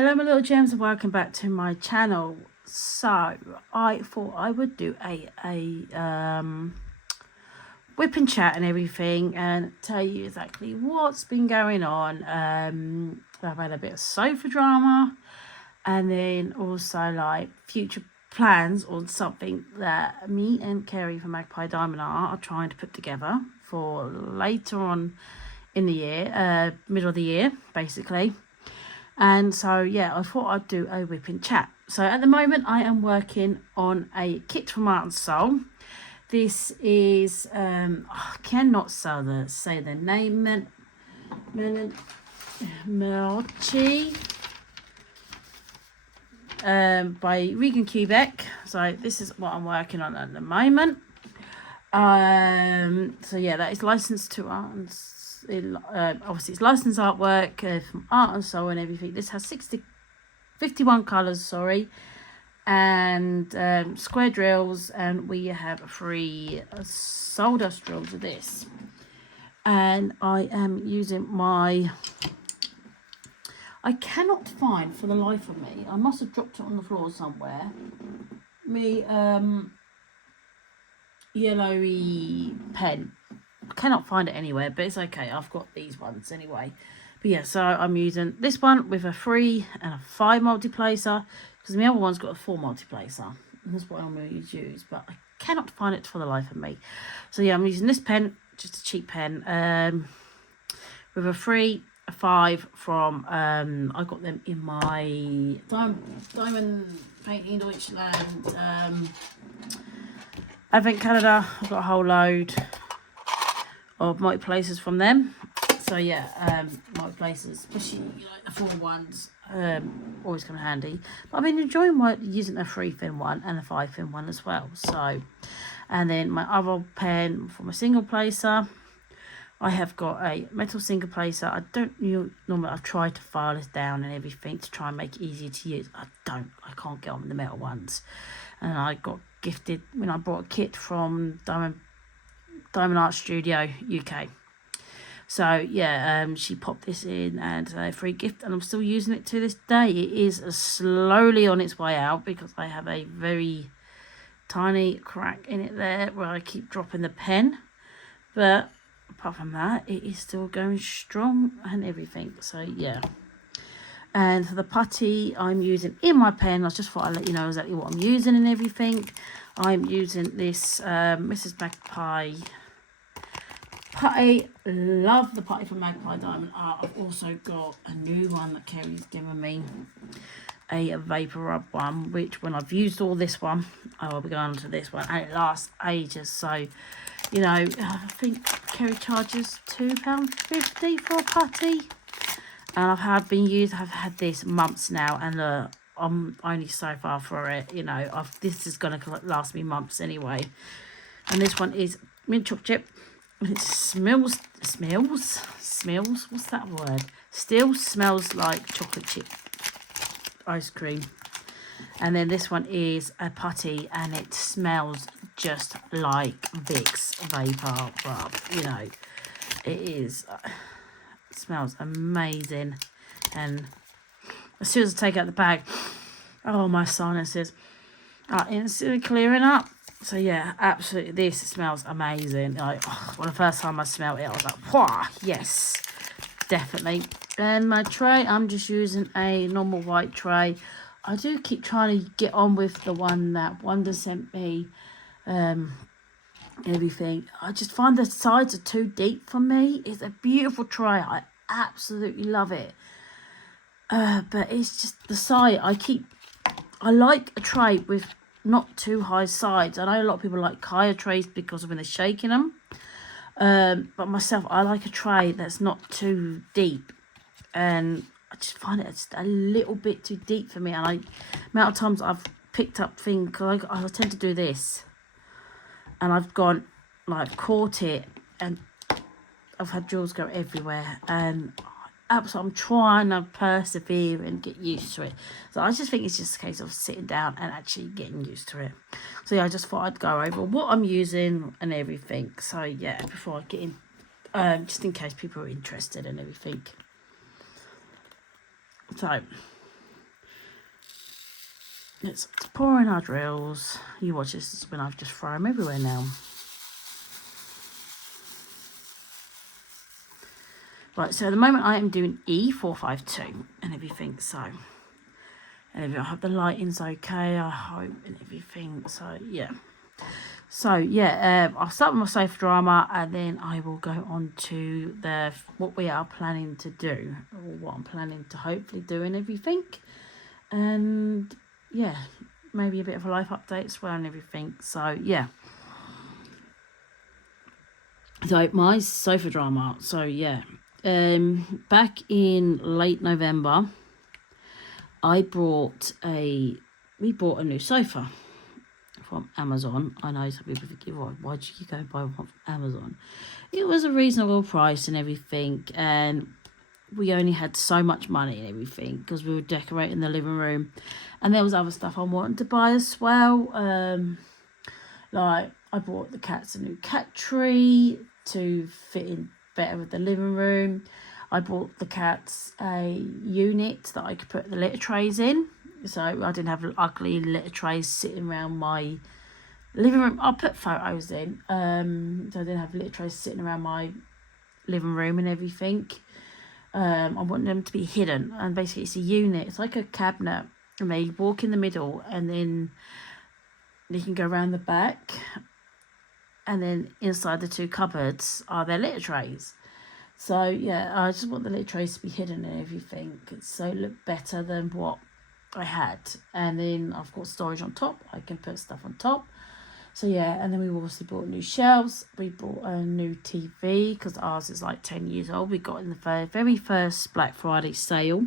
Hello my little gems and welcome back to my channel. So I thought I would do a whip and chat and everything and tell you exactly what's been going on. I've had a bit of sofa drama and then also like future plans on something that me and Kerry from Magpie Diamond Art are trying to put together for later on in the year, middle of the year basically. And so, yeah, I thought I'd do a whip and chat. So at the moment, I am working on a kit from Art and Soul. This is, I cannot say the name, Melchi, by Regan Quebec. So this is what I'm working on at the moment. So yeah, that is licensed to Art and obviously it's licensed artwork from Art and Soul and everything. This has 51 colours, sorry, and square drills, and we have 3 sawdust drills of this. And I am using I cannot find for the life of me, I must have dropped it on the floor somewhere, yellowy pen. I cannot find it anywhere, but it's okay. I've got these ones anyway. But yeah, so I'm using this one with a 3 and a 5 multiplacer because the other one's got a 4 multiplacer. And that's what I'm going to use, but I cannot find it for the life of me. So yeah, I'm using this pen, just a cheap pen, with a 3, a 5 from, I got them in my Diamond Painting Deutschland Advent Canada. I've got a whole load of multiplacers from them. So yeah, multiplacers, especially like the 4 ones, always come in handy. But I've been enjoying using a 3 fin one and a 5 fin one as well. So, and then my other pen for my single placer, I have got a metal single placer. I don't normally, I've tried to file this down and everything to try and make it easier to use. I can't get on with the metal ones. And I got gifted when I bought a kit from Diamond Art Studio UK. So yeah, she popped this in and a free gift, and I'm still using it to this day. It is slowly on its way out because I have a very tiny crack in it there where I keep dropping the pen, but apart from that, it is still going strong and everything. So yeah. And for the putty, I'm using in my pen, I just thought I'd let you know exactly what I'm using and everything. I'm using this Mrs. Magpie putty. Love the putty from Magpie Diamond Art. I've also got a new one that Kerry's given me, a vapor rub one, which when I've used all this one, I will be going on to this one, and it lasts ages. So, you know, I think Kerry charges £2.50 for a putty. And I've had this months now, and I'm only so far for it. You know, this is going to last me months anyway. And this one is mint chocolate chip. It smells. What's that word? Still smells like chocolate chip ice cream. And then this one is a putty, and it smells just like Vicks Vapor Rub. You know, it is. It smells amazing. And as soon as I take out the bag, oh, my sinuses are instantly clearing up. So yeah, absolutely, this smells amazing. Like, well, the first time I smelled it, I was like, wow, yes, definitely. And my tray, I'm just using a normal white tray. I do keep trying to get on with the one that Wanda sent me, everything. I just find the sides are too deep for me. It's a beautiful tray. I absolutely love it. But it's just the side. I like a tray with not too high sides. I know a lot of people like higher trays because of when they're shaking them. But myself, I like a tray that's not too deep. And I just find it just a little bit too deep for me. And amount of times I've picked up things, because I tend to do this. And I've gone, like, caught it, and I've had drills go everywhere. And I'm trying to persevere and get used to it. So I just think it's just a case of sitting down and actually getting used to it. So yeah, I just thought I'd go over what I'm using and everything. So yeah, before I get in, just in case people are interested and everything. So Let's pour in our drills. You watch this when I've just thrown them everywhere now. Right, so at the moment I am doing E452 and everything, so. And I hope the lighting's okay, I hope, and everything, so yeah. So yeah, I'll start with my sofa drama and then I will go on to what we are planning to do, or what I'm planning to hopefully do and everything. And yeah, maybe a bit of a life update as well and everything. So yeah. So my sofa drama. So yeah, back in late November, we bought a new sofa from Amazon. I know some people think, why did you go and buy one from Amazon? It was a reasonable price and everything, and we only had so much money and everything because we were decorating the living room, and there was other stuff I wanted to buy as well. Like I bought the cats a new cat tree to fit in better with the living room. I bought the cats a unit that I could put the litter trays in, so I didn't have ugly litter trays sitting around my living room. I'll put photos in, so I didn't have litter trays sitting around my living room and everything. I want them to be hidden, and basically it's a unit. It's like a cabinet, and they walk in the middle, and then you can go around the back, and then inside the two cupboards are their litter trays. So yeah, I just want the litter trays to be hidden and everything, so it look better than what I had. And then I've got storage on top. I can put stuff on top. So yeah, and then we also bought new shelves. We bought a new TV because ours is like 10 years old. We got in the very first Black Friday sale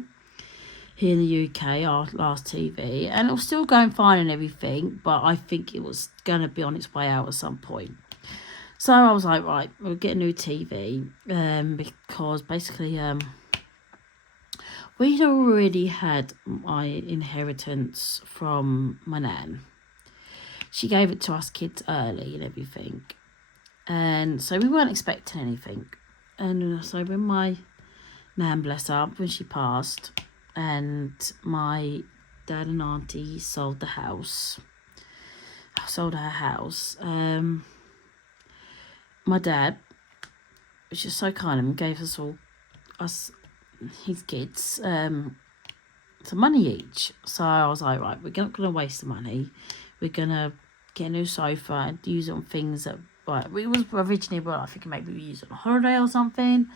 here in the UK, our last TV, and it was still going fine and everything, but I think it was going to be on its way out at some point. So I was like, right, we'll get a new TV, because basically we'd already had my inheritance from my nan. She gave it to us kids early and everything, and so we weren't expecting anything. And so when my nan, bless her, when she passed, and my dad and auntie sold her house, my dad, which is so kind of him, gave us his kids, some money each. So I was like, right, we're not going to waste the money. We're going to get a new sofa and use it on things that, right, we was originally, I think maybe we use it on a holiday or something.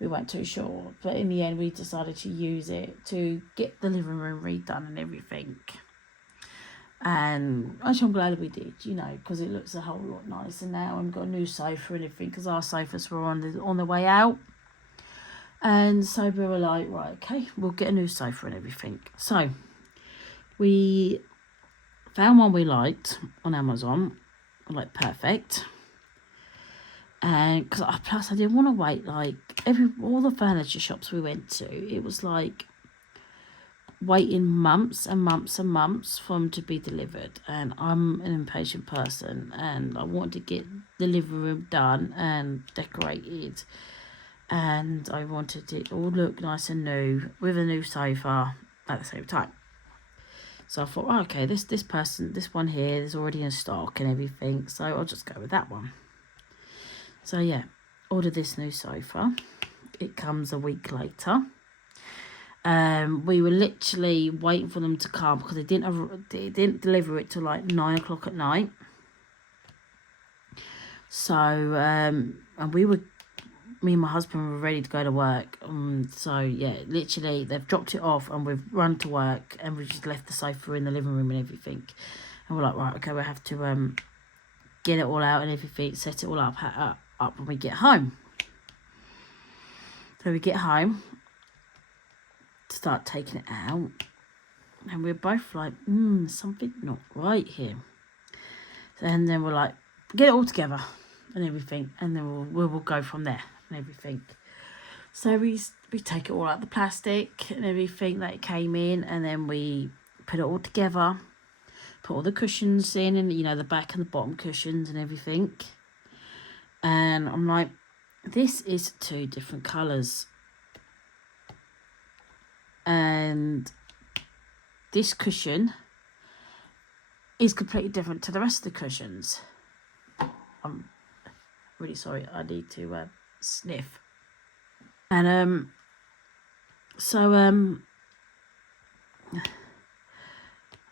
We weren't too sure. But in the end, we decided to use it to get the living room redone and everything. And actually, I'm glad we did, because it looks a whole lot nicer now. And we've got a new sofa and everything, because our sofas were on the way out. And so we were like, right, okay, we'll get a new sofa and everything. So we found one we liked on Amazon, like perfect. And plus I didn't want to wait, like all the furniture shops we went to, it was like waiting months and months and months for them to be delivered, and I'm an impatient person and I want to get the living room done and decorated, and I wanted it all look nice and new with a new sofa at the same time. So I thought, oh, okay, this one here is already in stock and everything, so I'll just go with that one. So yeah, ordered this new sofa. It comes a week later. We were literally waiting for them to come because they didn't deliver it till like 9 o'clock at night. So and me and my husband were ready to go to work. So yeah, literally they've dropped it off and we've run to work, and we just left the sofa in the living room and everything. And we're like, right, okay, we have to get it all out and everything, set it all up when we get home. So we get home, start taking it out, and we're both like, something not right here. And then we're like, get it all together and everything, and then we'll go from there and everything. So we take it all out the plastic and everything that it came in, and then we put it all together, put all the cushions in, and the back and the bottom cushions and everything. And I'm like, this is 2 different colours. And this cushion is completely different to the rest of the cushions. I'm really sorry, I need to sniff. And so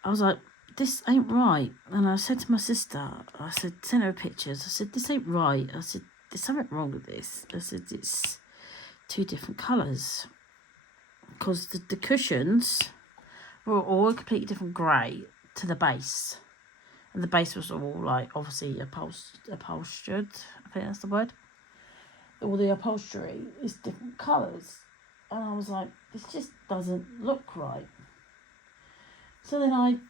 I was like, this ain't right. And I said to my sister, I said, send her pictures. I said, this ain't right. I said, there's something wrong with this. I said, it's 2 different colours. Because the cushions were all a completely different grey to the base. And the base was all like, obviously, upholstered. I think that's the word. All the upholstery is different colours. And I was like, this just doesn't look right. So then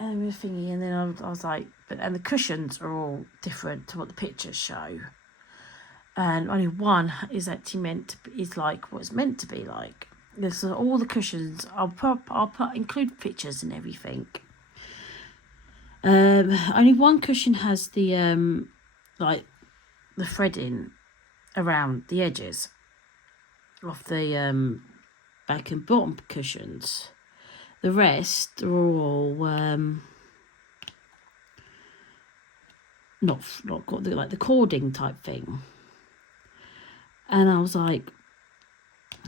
and we were thinking, and then I was like, and the cushions are all different to what the pictures show. And only one is actually is like what it's meant to be like. So all the cushions, I'll include pictures and everything. Only one cushion has the like the threading around the edges of the back and bottom cushions. The rest are all not got the cording type thing. And I was like,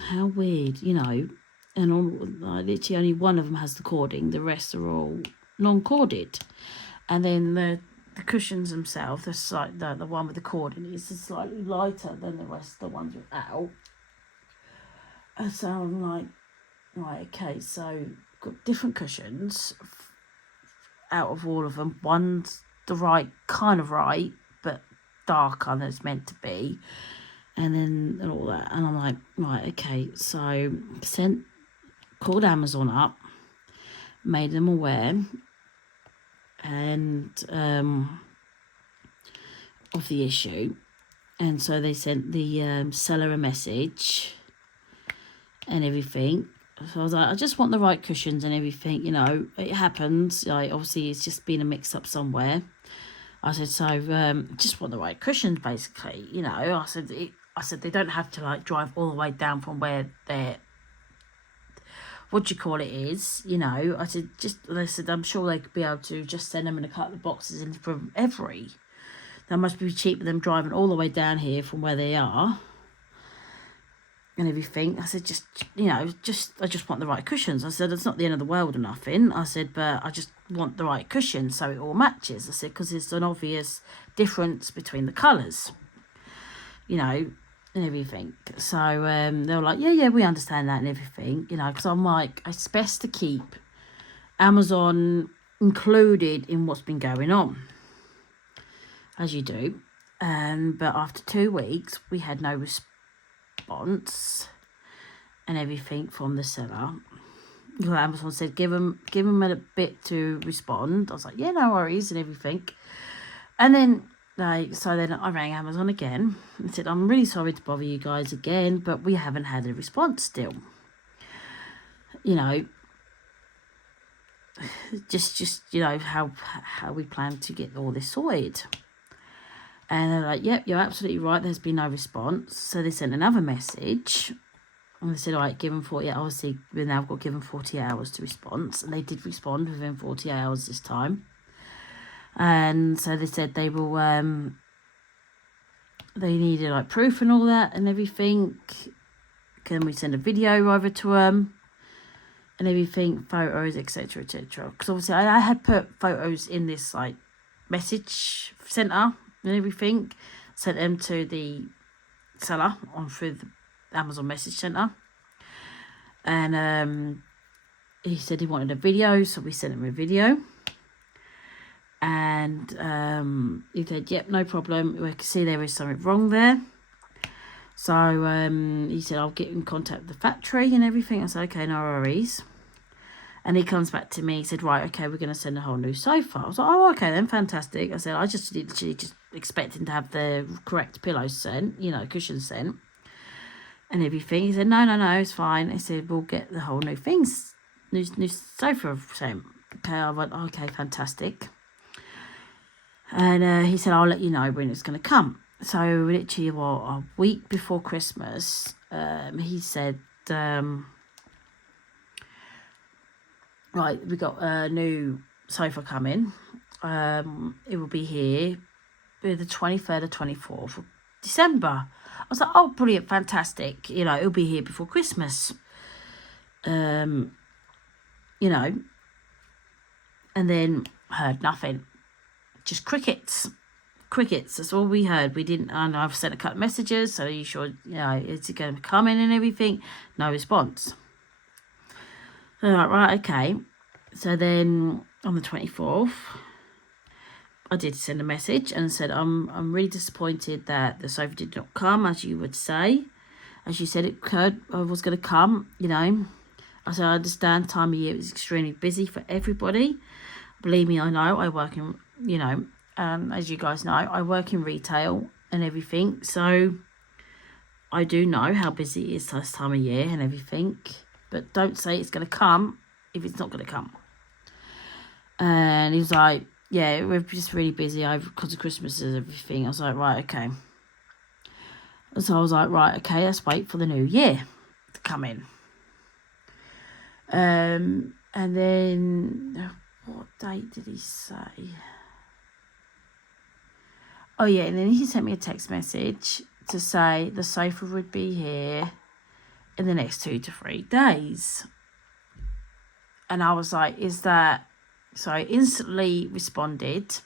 how weird, you know. And literally only one of them has the cording. The rest are all non-corded. And then the cushions themselves, the one with the cording is slightly lighter than the rest of the ones without. And so I'm like, right, okay, so got different cushions out of all of them. One's the kind of right, but darker than it's meant to be. And all that. And I'm like, right, okay. So called Amazon up, made them aware, and of the issue. And so they sent the seller a message and everything. So I was like, I just want the right cushions and everything, you know. It happens. Like, obviously, it's just been a mix-up somewhere. I said, so just want the right cushions, basically, you know. I said they don't have to like drive all the way down from where their is, you know. They said I'm sure they could be able to just send them in a couple of boxes in from Every. That must be cheaper than driving all the way down here from where they are and everything. I said, just, you know, I just want the right cushions. I said, it's not the end of the world or nothing. I said, but I just want the right cushions so it all matches. I said, because there's an obvious difference between the colours, you know, and everything. So they were like, yeah, we understand that and everything, you know, because I'm like, it's best to keep Amazon included in what's been going on, as you do. But after 2 weeks, we had no response and everything from the seller. Amazon said, give them a bit to respond. I was like, yeah, no worries and everything. And then so then I rang Amazon again and said, I'm really sorry to bother you guys again, but we haven't had a response still. You know, just you know, how we plan to get all this sorted. And they're like, yep, you're absolutely right, there's been no response. So they sent another message and they said, all right, give them 40 hours. Obviously, we've now got given 40 hours to respond. And they did respond within 40 hours this time. And so they said they will, they needed like proof and all that and everything. Can we send a video over to them and everything, photos, etc., etc. Because obviously I had put photos in this like message centre and everything, sent them to the seller on through the Amazon message centre. And he said he wanted a video, so we sent him a video. And he said, yep, no problem. We can see there is something wrong there. So he said, I'll get in contact with the factory and everything. I said, okay, no worries. And he comes back to me. He said, right, okay, we're going to send a whole new sofa. I was like, oh, okay, then, fantastic. I said, I just literally just expecting to have the correct pillows sent, you know, cushions sent and everything. He said, no, it's fine. He said, we'll get the whole new things, new sofa sent. Okay, I went, okay, fantastic. And he said, I'll let you know when it's going to come. So literally, a week before Christmas, he said, right, we got a new sofa coming. It will be here the 23rd or 24th of December. I was like, oh, brilliant, fantastic. You know, it'll be here before Christmas. You know, and then heard nothing. Just crickets. Crickets, that's all we heard. We didn't, and I've sent a couple of messages, so are you sure, you know, is it going to come in and everything? No response. They're like, right, okay. So then on the 24th, I did send a message and said, I'm really disappointed that the sofa did not come, as you would say. As you said, it was going to come, you know. I said, I understand time of year is extremely busy for everybody. Believe me, I know. I work in, you know, as you guys know, I work in retail and everything. So I do know how busy it is this time of year and everything. But don't say it's going to come if it's not going to come. And he was like, yeah, we're just really busy because of Christmas and everything. I was like, right, okay. So I was like, right, okay, let's wait for the new year to come in. And then, what date did he say? Oh, yeah, and then he sent me a text message to say the sofa would be here in the next 2 to 3 days. And I was like, is that... So I instantly responded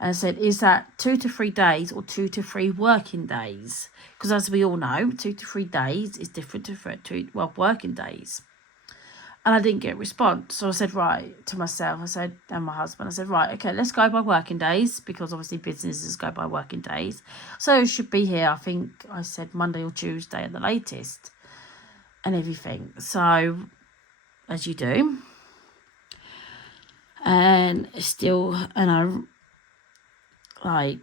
and said, is that 2 to 3 days or 2 to 3 working days? Because as we all know, 2 to 3 days is different to working days. And I didn't get a response. So I said, right, to myself, I said, and my husband, I said, right, okay, let's go by working days, because obviously businesses go by working days. So it should be here, I think I said Monday or Tuesday at the latest and everything. So, as you do. And still, and I,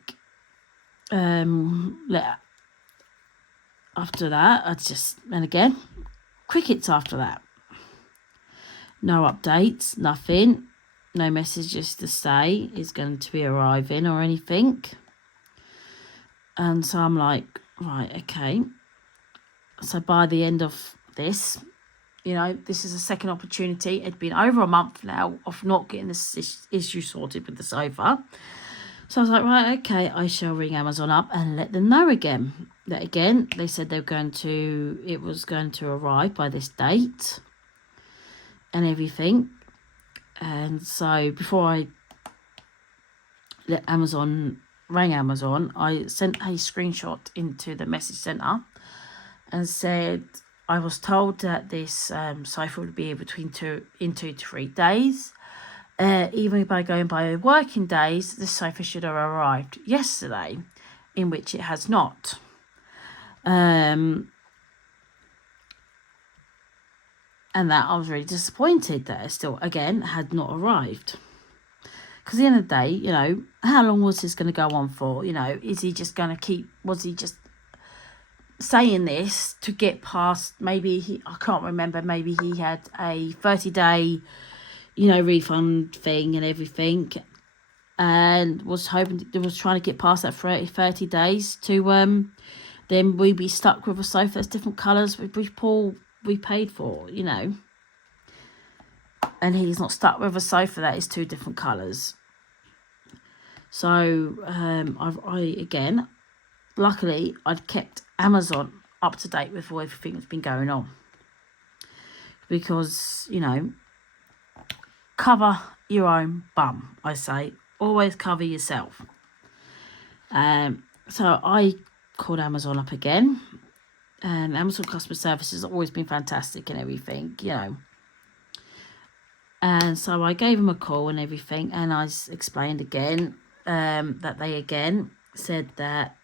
after that, and again, crickets after that. No updates, nothing. No messages to say it's going to be arriving or anything. And so I'm like, right, okay. So by the end of this, you know, this is a second opportunity. It'd been over a month now of not getting this issue sorted with the sofa. So I was like, right, okay, I shall ring Amazon up and let them know again. That again, they said it was going to arrive by this date and everything. And so before I rang Amazon, I sent a screenshot into the message centre and said, I was told that this sofa would be between 2 to 3 days. Even by going by working days, the sofa should have arrived yesterday, in which it has not. And that I was really disappointed that it still, again, had not arrived. Because at the end of the day, you know, how long was this going to go on for? You know, is he just going to was he just saying this to get past, I can't remember, maybe he had a 30-day, you know, refund thing and everything, and was trying to get past that 30 days to then we'd be stuck with a sofa that's different colours we paid for, you know. And he's not stuck with a sofa that is 2 different colours. So I again, luckily I'd kept Amazon up to date with everything that's been going on, because, you know, cover your own bum, I say. Always cover yourself. So I called Amazon up again, and Amazon customer service has always been fantastic and everything, you know. And so I gave them a call and everything, and I explained again that they again said that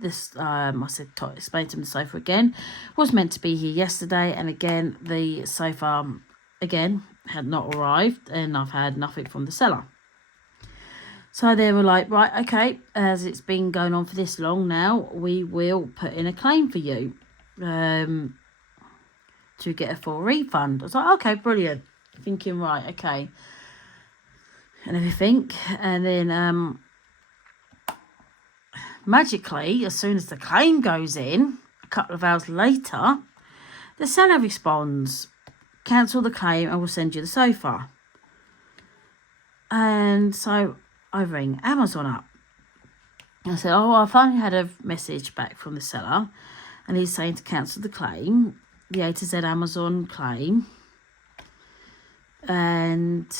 this, explained to them the sofa again was meant to be here yesterday, and again the sofa again had not arrived, and I've had nothing from the seller. So they were like, right, okay, as it's been going on for this long now, we will put in a claim for you to get a full refund. I was like, okay, brilliant. Thinking, right, okay, and everything. And then magically, as soon as the claim goes in, a couple of hours later, the seller responds, cancel the claim and we'll send you the sofa. And so I ring Amazon up. I said, oh, I finally had a message back from the seller, and he's saying to cancel the claim, the A to Z Amazon claim, and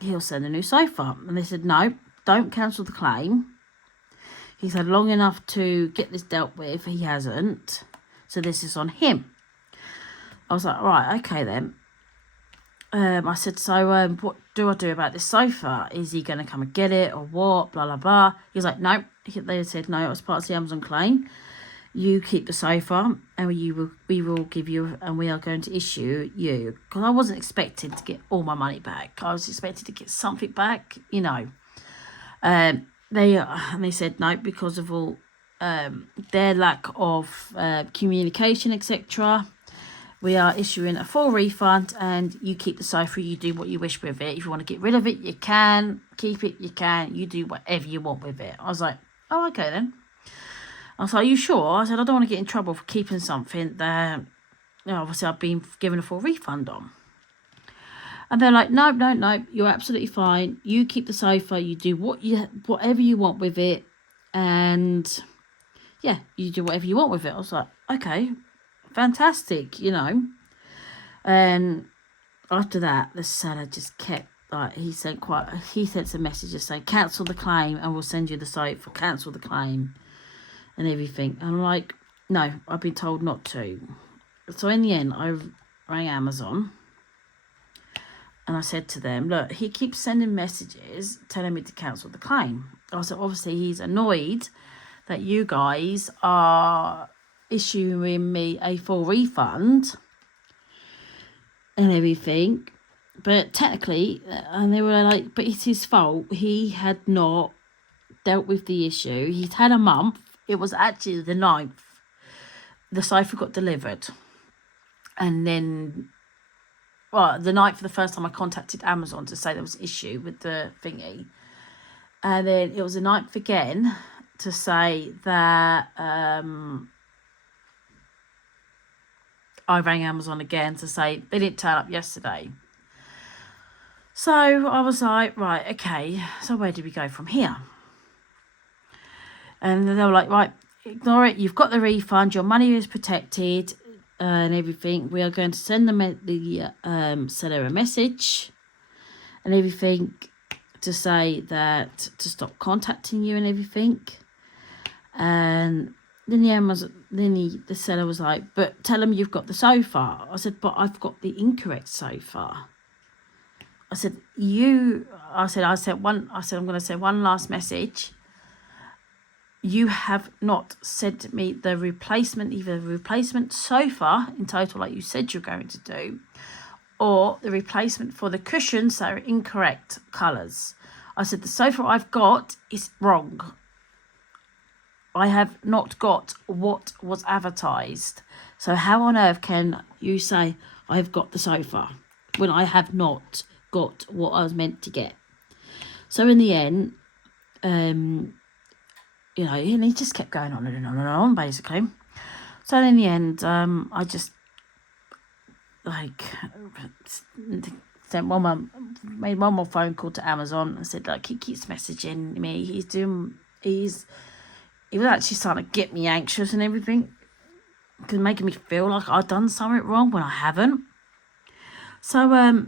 he'll send a new sofa. And they said, no, don't cancel the claim. He's had long enough to get this dealt with. He hasn't. So this is on him. I was like, right, okay then. I said, so what do I do about this sofa? Is he going to come and get it or what? Blah, blah, blah. He was like, no. They said, no, it was part of the Amazon claim. You keep the sofa and we will give you, and we are going to issue you. Because I wasn't expecting to get all my money back. I was expecting to get something back, you know. They said no, because of all their lack of communication, etc. We are issuing a full refund, and you keep the sofa. You do what you wish with it. If you want to get rid of it, you can. Keep it, you can. You do whatever you want with it. I was like, oh, okay then. I was like, are you sure? I said, I don't want to get in trouble for keeping something that, you know, obviously I've been given a full refund on. And they're like, no, you're absolutely fine. You keep the sofa. You do whatever you want with it. And, yeah, you do whatever you want with it. I was like, okay, fantastic, you know. And after that, the seller just kept, like, he sent some messages saying, cancel the claim and we'll send you the sofa. Cancel the claim and everything. And I'm like, no, I've been told not to. So in the end, I rang Amazon. And I said to them, look, he keeps sending messages telling me to cancel the claim. I said, obviously, he's annoyed that you guys are issuing me a full refund and everything. But technically, and they were like, but it's his fault. He had not dealt with the issue. He'd had a month. It was actually the 9th. The sofa got delivered. And then... well, the night for the first time I contacted Amazon to say there was an issue with the thingy. And then it was the 9th again to say that I rang Amazon again to say they didn't turn up yesterday. So I was like, right, okay, so where do we go from here? And they were like, right, ignore it. You've got the refund. Your money is protected. And everything. We are going to send the seller a message and everything to say that to stop contacting you and everything. And then the seller was like, but tell them you've got the sofa. I said, but I've got the incorrect sofa. I said, I'm going to say one last message. You have not sent me the replacement, either the replacement sofa in total like you said you're going to do, or the replacement for the cushions that are incorrect colours. I said, the sofa I've got is wrong. I have not got what was advertised. So how on earth can you say I've got the sofa when I have not got what I was meant to get? So in the end, you know, and he just kept going on and on and on, basically. So in the end, I just, like, made one more phone call to Amazon and said, like, he keeps messaging me. He was actually starting to get me anxious and everything, because making me feel like I've done something wrong when I haven't. So,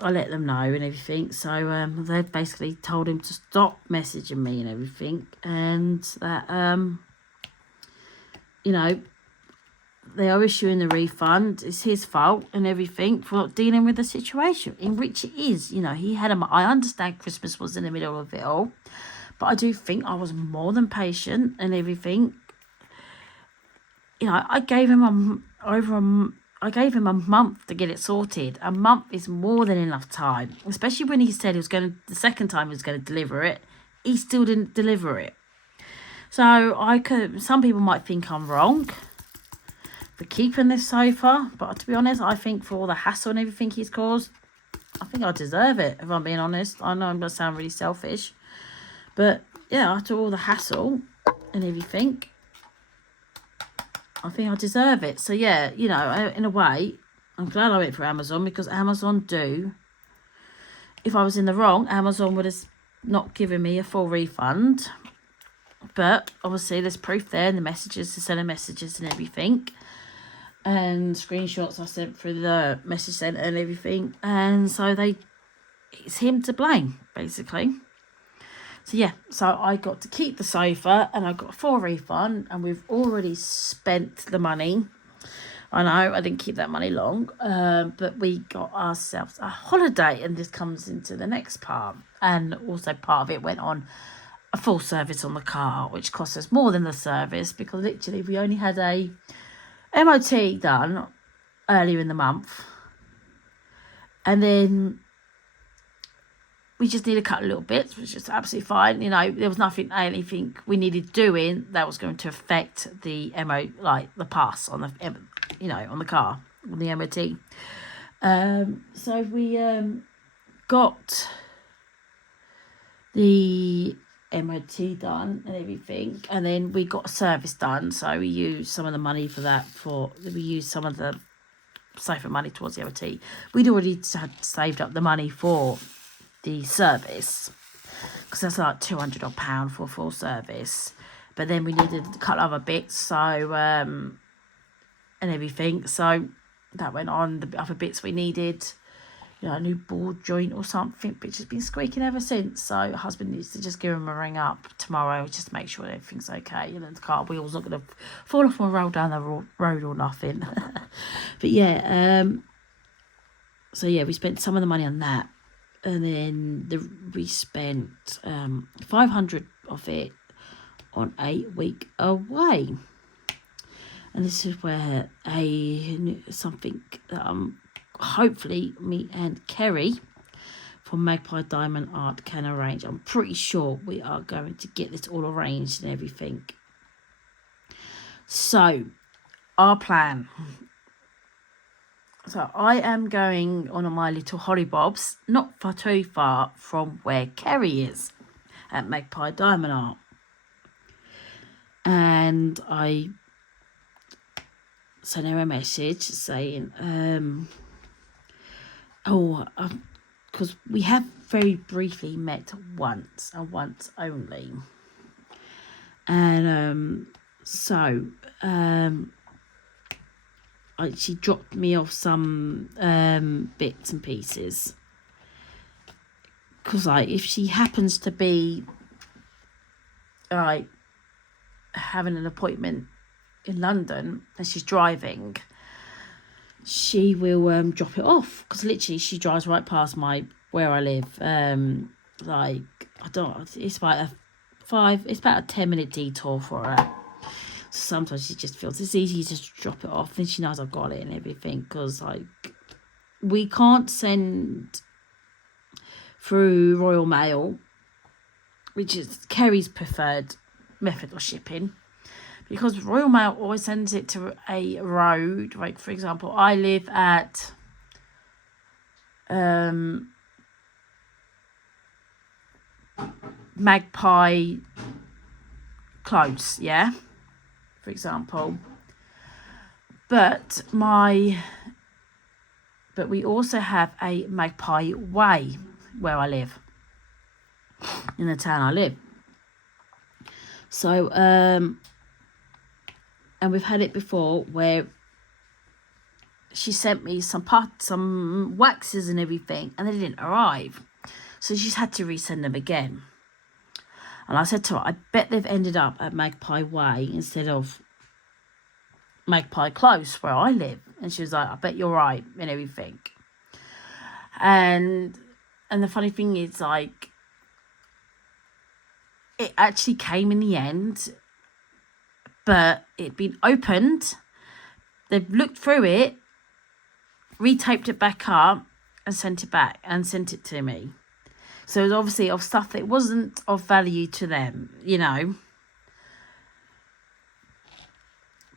I let them know and everything. So they've basically told him to stop messaging me and everything, and that you know, they are issuing the refund. It's his fault and everything for not dealing with the situation, in which it is. You know, he had I understand Christmas was in the middle of it all, but I do think I was more than patient and everything. You know, I gave him a month to get it sorted. A month is more than enough time, especially when he said the second time he was going to deliver it. He still didn't deliver it. So some people might think I'm wrong for keeping this sofa, but to be honest, I think for all the hassle and everything he's caused, I think I deserve it, if I'm being honest. I know I'm going to sound really selfish, but yeah, after all the hassle and everything, I think I deserve it. So yeah, you know, in a way, I'm glad I went for Amazon, because Amazon do if I was in the wrong, Amazon would have not given me a full refund. But obviously there's proof there, and the messages, the seller messages and everything, and screenshots I sent through the message centre and everything. And so it's him to blame, basically. So yeah, so I got to keep the sofa, and I got a full refund, and we've already spent the money. I know I didn't keep that money long, but we got ourselves a holiday, and this comes into the next part. And also part of it went on a full service on the car, which cost us more than the service, because literally we only had a MOT done earlier in the month, and then we just needed a couple of little bits, which is absolutely fine. You know, there was anything we needed doing that was going to affect the the pass on the, you know, on the car, on the MOT. So we got the MOT done and everything, and then we got a service done. So we used some of the money for that. We used some of the safer money towards the MOT. We'd already had saved up the money for the service, because that's like £200 for a full service. But then we needed a couple other bits, so and everything. So that went on. The other bits we needed, you know, a new board joint or something, which has been squeaking ever since. So husband needs to just give him a ring up tomorrow just to make sure everything's okay, and then the car wheel's not going to fall off and roll down the road or nothing. But yeah, so yeah, we spent some of the money on that, and then we spent 500 of it on a week away. And this is where something hopefully me and Kerry from Magpie Diamond Art can arrange. I'm pretty sure we are going to get this all arranged and everything. So our plan. So I am going on my little Holly Bobs, not far too far from where Kerry is at Magpie Diamond Art. And I sent her a message saying, because we have very briefly met once, and once only. And she dropped me off some bits and pieces, because like if she happens to be like having an appointment in London and she's driving, she will drop it off, because literally she drives right past where I live. It's about a 10-minute detour for her. So sometimes she just feels it's easy to just drop it off, and she knows I've got it and everything, because like we can't send through Royal Mail, which is Kerry's preferred method of shipping, because Royal Mail always sends it to a road. Like, for example, I live at Magpie Close, yeah, for example. But we also have a Magpie Way where I live, in the town I live. So and we've had it before where she sent me some waxes and everything, and they didn't arrive, so she's had to resend them again. And I said to her, I bet they've ended up at Magpie Way instead of Magpie Close where I live. And she was like, I bet you're right, and everything. And the funny thing is, like, it actually came in the end, but it'd been opened. They've looked through it, retaped it back up, and sent it back and sent it to me. So it was obviously of stuff that wasn't of value to them, you know.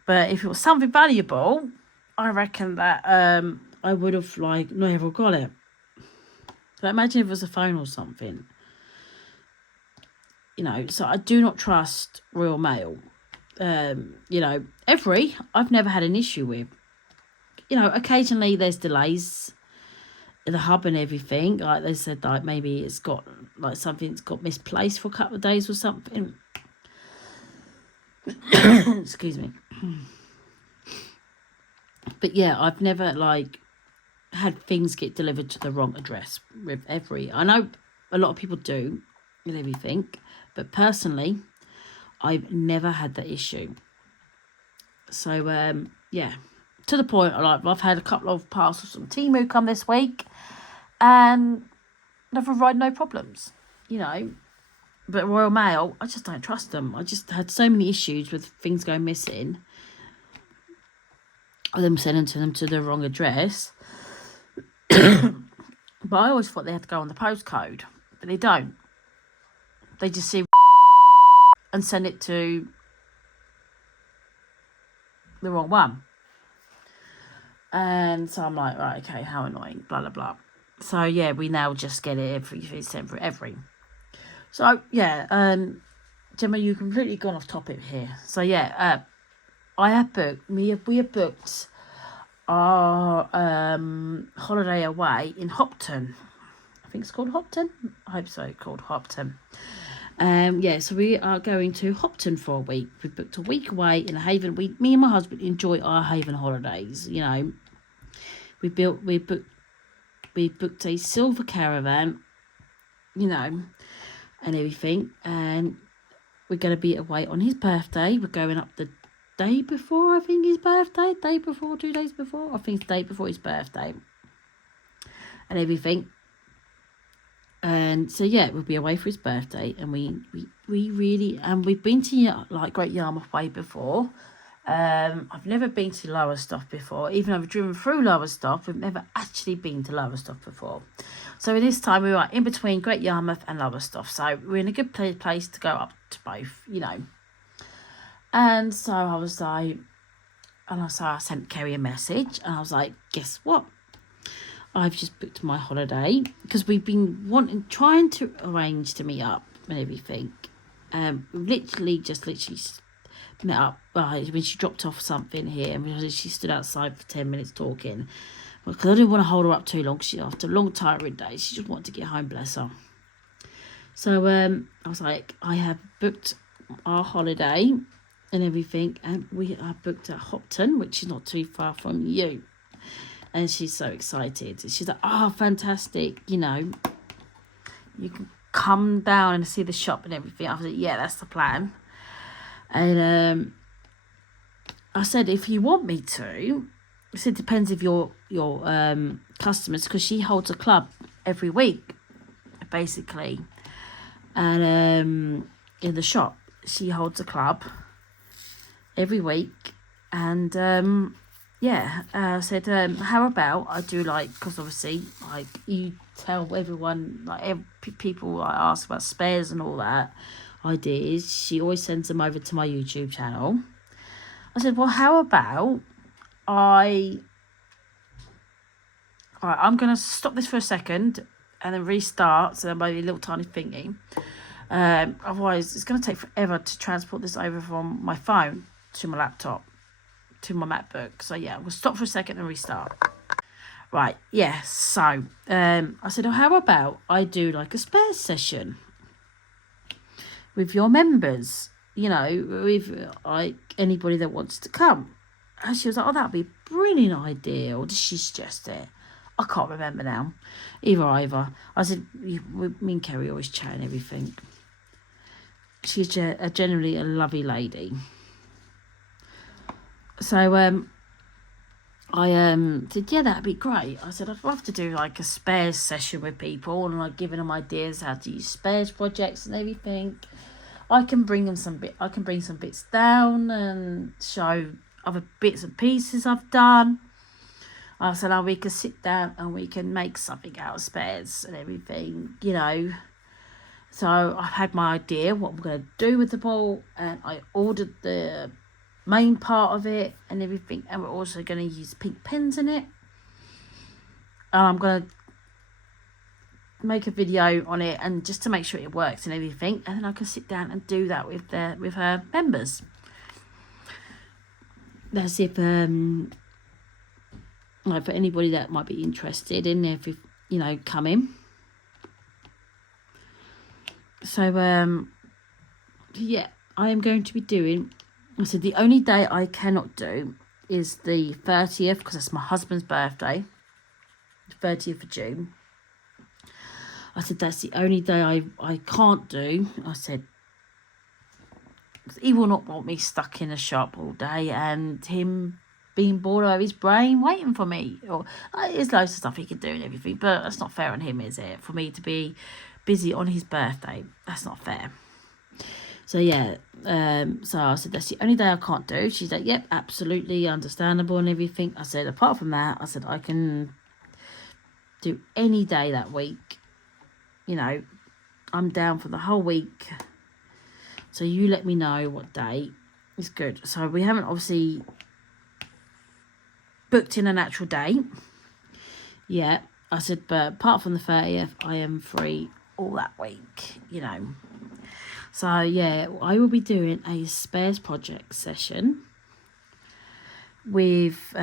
But if it was something valuable, I reckon that I would have like never got it. But imagine if it was a phone or something. You know, so I do not trust Royal Mail. You know, I've never had an issue with. You know, occasionally there's delays the hub and everything. Like they said, like maybe it's got like something's got misplaced for a couple of days or something. Excuse me. But yeah, I've never like had things get delivered to the wrong address with Evri. I know a lot of people do with everything, but personally, I've never had that issue. So yeah, to the point, like I've had a couple of parcels from Temu come this week, and they've arrived no problems, you know. But Royal Mail, I just don't trust them. I just had so many issues with things going missing, or them sending them to the wrong address. But I always thought they had to go on the postcode, but they don't. They just see and send it to the wrong one. And so I'm like, right, okay, how annoying, blah, blah, blah. So, yeah, we now just get it sent for every. So, yeah, Gemma, you've completely gone off topic here. So, yeah, we have booked our holiday away in Hopton. I think it's called Hopton. I hope so, called Hopton. Yeah, so we are going to Hopton for a week. We booked a week away in a haven. Me and my husband enjoy our haven holidays. You know, we booked a silver caravan, you know, and everything. And we're going to be away on his birthday. We're going up the day before, I think, his birthday. Day before, 2 days before. I think it's the day before his birthday. And everything. And so yeah, we'll be away for his birthday, and we really, and we've been to like Great Yarmouth Way before. I've never been to Lowestoft before, even though I've driven through Lowestoft. We've never actually been to Lowestoft before. So this time we were in between Great Yarmouth and Lowestoft, so we're in a good place to go up to both, you know. And so I was like, I sent Kerry a message, and I was like, guess what? I've just booked my holiday because we've been trying to arrange to meet up and everything. We've literally met up when she dropped off something here, and she stood outside for 10 minutes talking. Because I didn't want to hold her up too long. After a long, tiring day, she just wanted to get home, bless her. So I was like, I have booked our holiday and everything, and we are booked at Hopton, which is not too far from you. And she's so excited. She's like, oh, fantastic. You know, you can come down and see the shop and everything. I was like, yeah, that's the plan. And I said, if you want me to, I said, depends if your customers, because she holds a club every week, basically. And in the shop, she holds a club every week. And yeah, I said, how about I do because obviously, you tell everyone, people ask about spares and all that, ideas. She always sends them over to my YouTube channel. I said, well, how about I'm going to stop this for a second and then restart, so there might be a little tiny thingy. Otherwise, it's going to take forever to transport this over from my phone to my laptop, to my MacBook. So yeah, we'll stop for a second and restart. Right, yeah, so I said, oh, how about I do a spare session with your members, you know, with anybody that wants to come. And she was like, oh, that'd be a brilliant idea. Or did she suggest it? I can't remember now. Either. I said, me and Kerry always chat and everything. She's generally a lovely lady. So I said, yeah, that'd be great. I said, I'd love to do a spares session with people and giving them ideas how to use spares projects and everything. I can bring some bits down and show other bits and pieces I've done. I said, we can sit down and we can make something out of spares and everything, you know. So I've had my idea what I'm going to do with the ball, and I ordered the main part of it and everything, and we're also going to use pink pens in it. And I'm going to make a video on it, and just to make sure it works and everything, and then I can sit down and do that with her members. That's if for anybody that might be interested in you know, coming. So, yeah, I am going to be doing... I said the only day I cannot do is the 30th, because that's my husband's birthday. The 30th of June. I said that's the only day I can't do. I said, he will not want me stuck in a shop all day and him being bored out of his brain waiting for me. Or there's loads of stuff he could do and everything, but that's not fair on him, is it? For me to be busy on his birthday, that's not fair. So yeah, so I said that's the only day I can't do. She's like, yep, absolutely understandable and everything. I said, apart from that, I said I can do any day that week. You know, I'm down for the whole week. So you let me know what day is good. So we haven't obviously booked in an actual date. Yeah, I said, but apart from the 30th, I am free all that week, you know. So yeah, I will be doing a spares project session with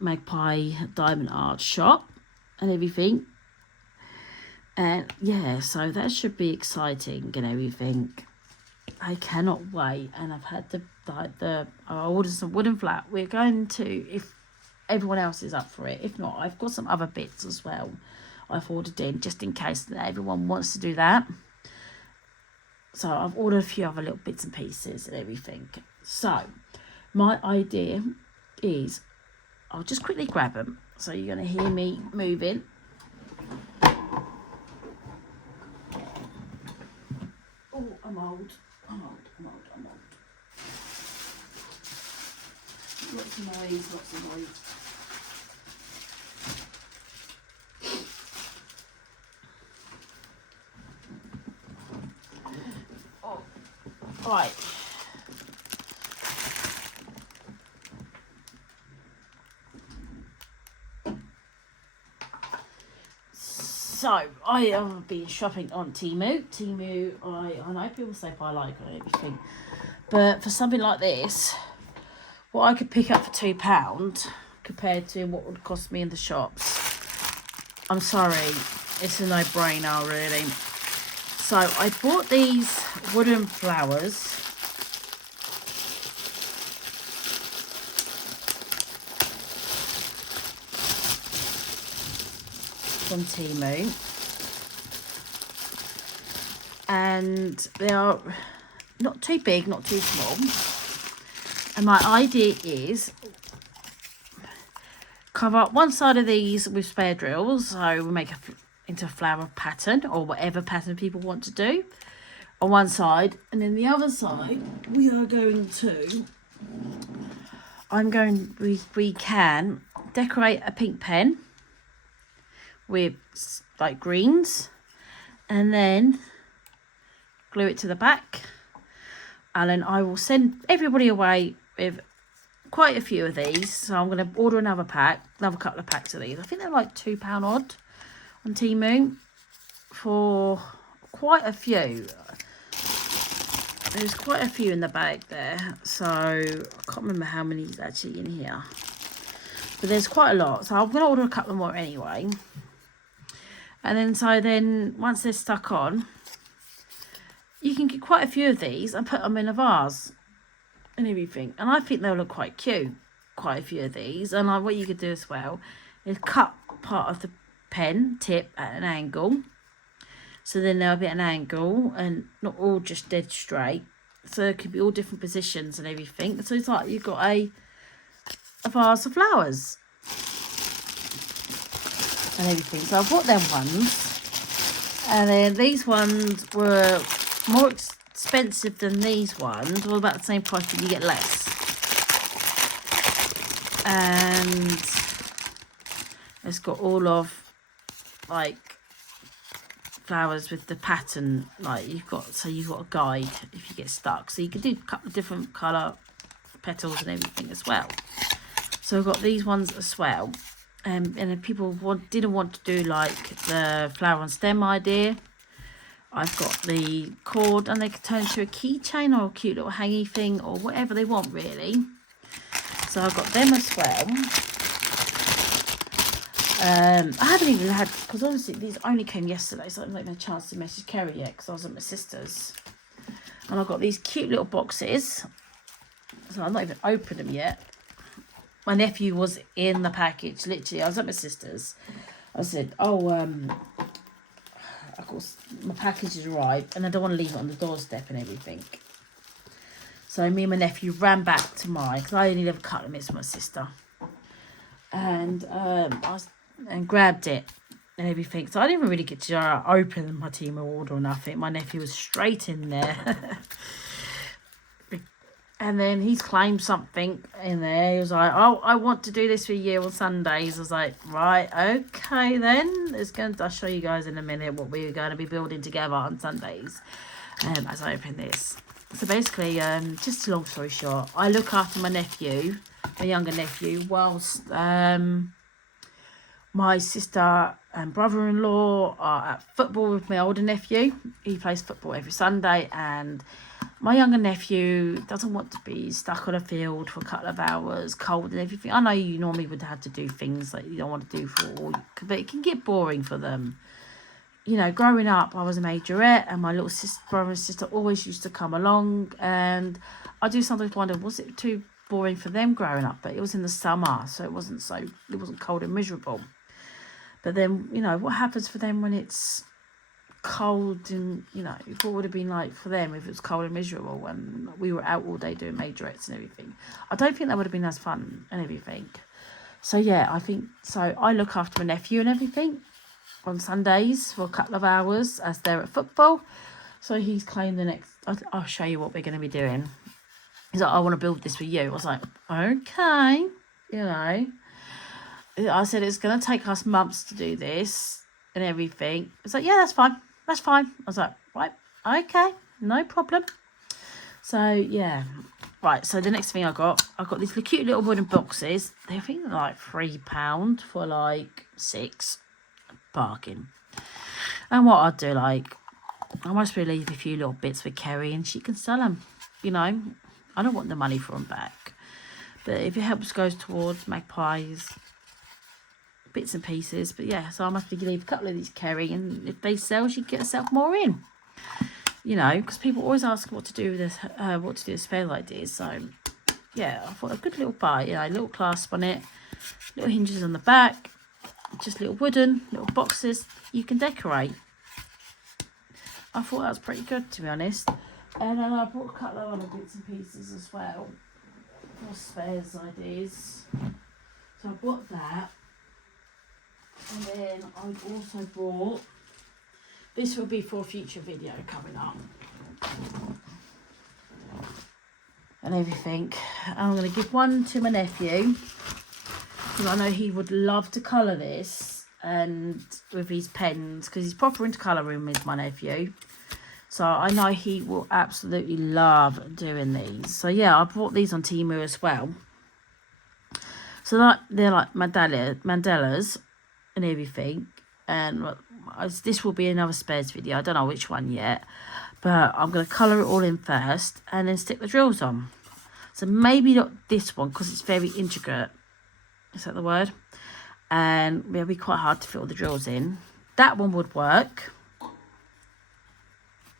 Magpie Diamond Art Shop and everything. And yeah, so that should be exciting and everything. I cannot wait. And I've had I ordered some wooden flat. We're going to, if everyone else is up for it. If not, I've got some other bits as well I've ordered in, just in case that everyone wants to do that. So I've ordered a few other little bits and pieces and everything. So my idea is, I'll just quickly grab them. So you're going to hear me moving. Oh, I'm old. Lots of noise. Oh, right. So, I have been shopping on Temu. I know people say I like and everything, but for something like this, what I could pick up for £2 compared to what would cost me in the shops, I'm sorry, it's a no-brainer, really. So, I bought these wooden flowers from Temu, and they are not too big, not too small. And my idea is cover up one side of these with spare drills, so we make into a flower pattern or whatever pattern people want to do on one side, and then the other side we can decorate a pink pen with like greens, and then glue it to the back, and then I will send everybody away with quite a few of these. So I'm going to order another couple of packs of these. I think they're like £2 odd on Temu for quite a few. There's quite a few in the bag there, so I can't remember how many is actually in here, but there's quite a lot. So I'm going to order a couple more anyway. And then once they're stuck on, you can get quite a few of these and put them in a vase and everything. And I think they'll look quite cute, quite a few of these. And what you could do as well is cut part of the pen tip at an angle. So then they'll be at an angle and not all just dead straight. So it could be all different positions and everything. So it's like you've got a vase of flowers and everything. So I bought them ones, and then these ones were more expensive than these ones. Well, about the same price, but you get less. And it's got all of like flowers with the pattern, like you've got a guide if you get stuck. So you can do a couple of different colour petals and everything as well. So I've got these ones as well. And if people didn't want to do like the flower on stem idea, I've got the cord, and they can turn into a keychain or a cute little hangy thing or whatever they want, really. So I've got them as well. I haven't even had, because obviously these only came yesterday, so I haven't had a chance to message Kerry yet because I was at my sister's. And I've got these cute little boxes, so I've not even opened them yet. My nephew was in the package, literally. I was at my sister's. I said, oh, of course, my package has arrived and I don't want to leave it on the doorstep and everything. So me and my nephew ran back to mine, because I only live a couple of minutes with my sister. And and grabbed it and everything. So I didn't even really get to open my Temu order or nothing. My nephew was straight in there. And then he's claimed something in there. He was like, oh, I want to do this for you on Sundays. I was like, right, okay then. I'll show you guys in a minute what we're going to be building together on Sundays as I open this. So basically, just a long story short, I look after my nephew, my younger nephew, whilst my sister and brother-in-law are at football with my older nephew. He plays football every Sunday, and my younger nephew doesn't want to be stuck on a field for a couple of hours, cold and everything. I know you normally would have to do things that you don't want to do but it can get boring for them. You know, growing up, I was a majorette, and my little brother and sister always used to come along, and I do sometimes wonder, was it too boring for them growing up? But it was in the summer, so it wasn't cold and miserable. But then, you know, what happens for them when it's cold, and, you know, what would have been like for them if it was cold and miserable when we were out all day doing majorettes and everything? I don't think that would have been as fun and everything. So yeah, I look after my nephew and everything on Sundays for a couple of hours as they're at football. So he's claimed I'll show you what we're going to be doing. He's like, I want to build this for you. I was like, okay, you know. I said, it's going to take us months to do this and everything. It's like, yeah, that's fine. That's fine. I was like, right, okay, no problem. So, yeah. Right, so the next thing I got these cute little wooden boxes. They think they're like £3 for like 6. Bargain. And what I'd do, like, I must really leave a few little bits with Kerry and she can sell them. You know, I don't want the money for them back. But if it helps goes towards magpies, bits and pieces. But yeah, so I must leave a couple of these Kerry, and if they sell, she can get herself more in. You know, because people always ask what to do with this, what to do with spare like this. So yeah, I thought a good little buy. You know, little clasp on it, little hinges on the back, just little wooden little boxes you can decorate. I thought that was pretty good, to be honest. And then I bought a couple of other bits and pieces as well for spares ideas. So I bought that. And then I also bought, this will be for a future video coming up, and everything. I'm going to give one to my nephew, because I know he would love to colour this, and with his pens, because he's proper into colouring with my nephew. So I know he will absolutely love doing these. So yeah, I bought these on Temu as well. So they're like mandalas and everything. And this will be another spares video. I don't know which one yet. But I'm going to colour it all in first and then stick the drills on. So maybe not this one, because it's very intricate. Is that the word? And it'll be quite hard to fit all the drills in. That one would work.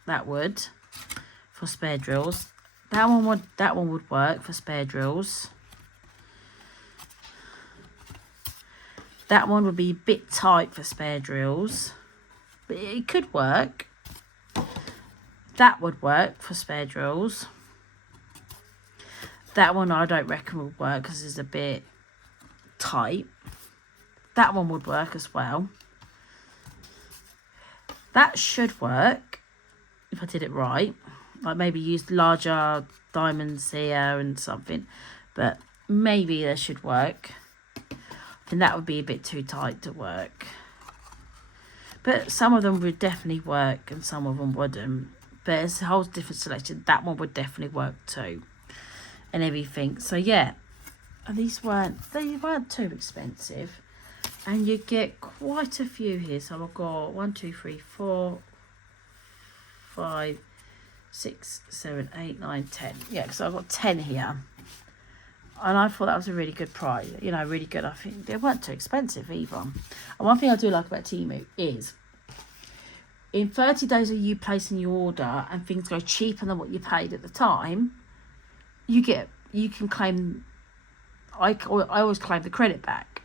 That would, for spare drills. That one would work for spare drills. That one would be a bit tight for spare drills, but it could work. That would work for spare drills. That one I don't reckon would work because it's a bit tight. That one would work as well. That should work if I did it right. Like maybe use larger diamonds here and something, but maybe that should work. And that would be a bit too tight to work. But some of them would definitely work and some of them wouldn't. But it's a whole different selection. That one would definitely work too. And everything. So yeah. And they weren't too expensive. And you get quite a few here. So I've got 1, 2, 3, 4, 5, 6, 7, 8, 9, 10. Yeah, so I've got 10 here. And I thought that was a really good price, you know, really good. I think they weren't too expensive either. And one thing I do like about Temu is in 30 days of you placing your order and things go cheaper than what you paid at the time, you can claim, I always claim the credit back,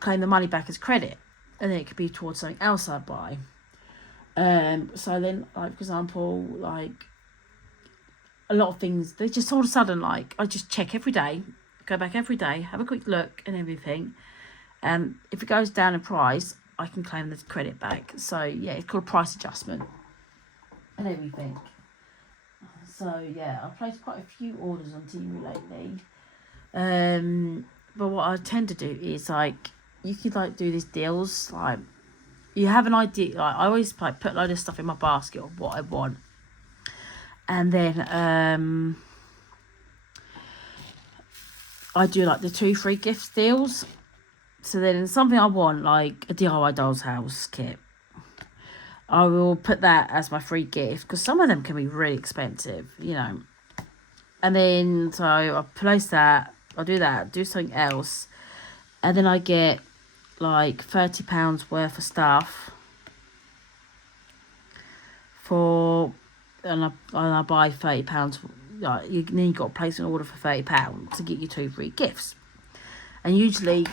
claim the money back as credit, and then it could be towards something else I buy. So then, like, for example, like, a lot of things, they just all of a sudden, like, I just check every day, go back every day, have a quick look and everything. And if it goes down in price, I can claim the credit back. So, yeah, it's called price adjustment and everything. So, yeah, I've placed quite a few orders on Temu lately. But what I tend to do is, like, you could, like, do these deals, like, you have an idea, like, I always, like, put a load of stuff in my basket of what I want. And then I do, like, the 2 free gift deals. So then something I want, like a DIY Dolls House kit, I will put that as my free gift, because some of them can be really expensive, you know. And then, so I place that, I'll do that, do something else. And then I get, like, £30 worth of stuff for... And I buy £30. Like, then you got to place an order for £30 to get you 2 free gifts. And usually,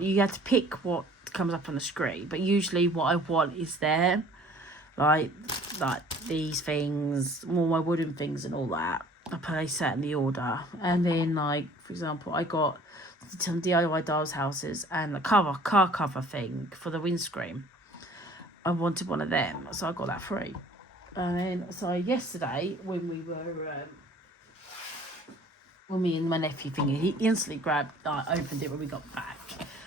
you have to pick what comes up on the screen. But usually, what I want is there, like these things, all my wooden things and all that. I place that in the order, and then, like, for example, I got some DIY Dolls Houses and a car cover thing for the windscreen. I wanted one of them, so I got that free. And then, so yesterday, when we were, when me and my nephew thingy, he instantly opened it when we got back,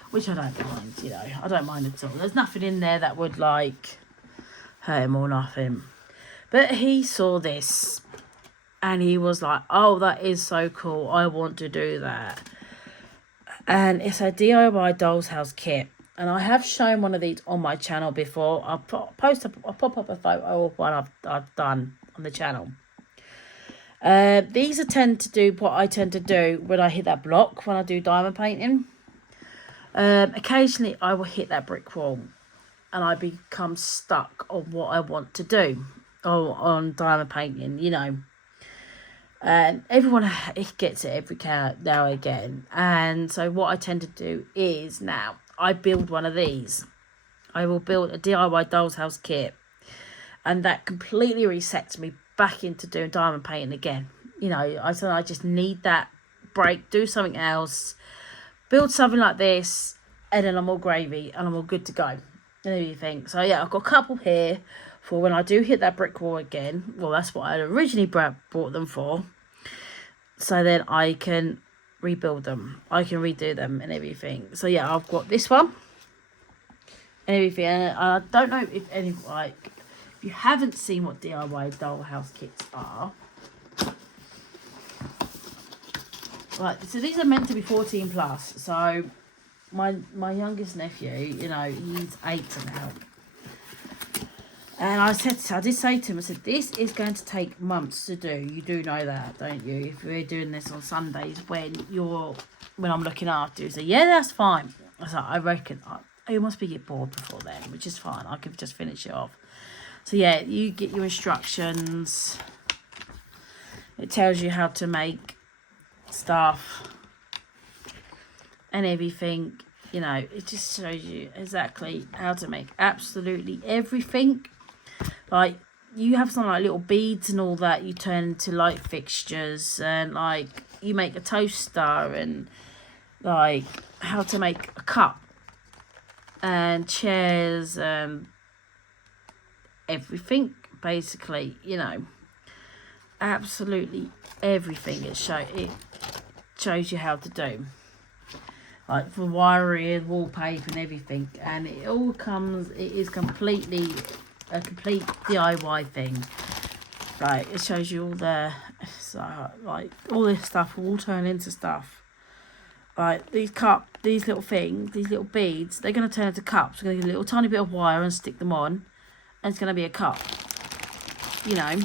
which I don't mind, you know, I don't mind at all. There's nothing in there that would, like, hurt him or nothing. But he saw this, and he was like, oh, that is so cool, I want to do that. And it's a DIY Dolls House kit. And I have shown one of these on my channel before. I'll pop up a photo of one I've done on the channel. These tend to do what I tend to do when I hit that block, when I do diamond painting. Occasionally I will hit that brick wall and I become stuck on what I want to do on diamond painting, you know. And everyone gets it every now and again. And so what I tend to do is now I build one of these. I will build a DIY Dolls House kit. And that completely resets me back into doing diamond painting again. You know, I just need that break, do something else, build something like this, and then I'm all gravy and I'm all good to go and everything. So yeah, I've got a couple here for when I do hit that brick wall again. Well, that's what I originally bought them for. So then I can rebuild them. I can redo them and everything. So yeah, I've got this one and everything. And I don't know if if you haven't seen what DIY doll house kits are. Right, so these are meant to be 14 plus. So my youngest nephew, you know, he's 8 now. And I did say to him, I said, this is going to take months to do. You do know that, don't you? If we're doing this on Sundays when I'm looking after you. So yeah, that's fine. I said, I reckon you must be get bored before then, which is fine. I could just finish it off. So yeah, you get your instructions. It tells you how to make stuff and everything. You know, it just shows you exactly how to make absolutely everything. Like, you have some like little beads and all that you turn into light fixtures, and like you make a toaster, and like how to make a cup and chairs and everything, basically, you know, absolutely everything. It shows you how to do, like for wiring, wallpaper and everything, and it is completely a complete DIY thing. Like, it shows you all the, like, all this stuff will all turn into stuff. Like, these little things, these little beads, they're going to turn into cups. We're going to get a little tiny bit of wire and stick them on, and it's going to be a cup, you know.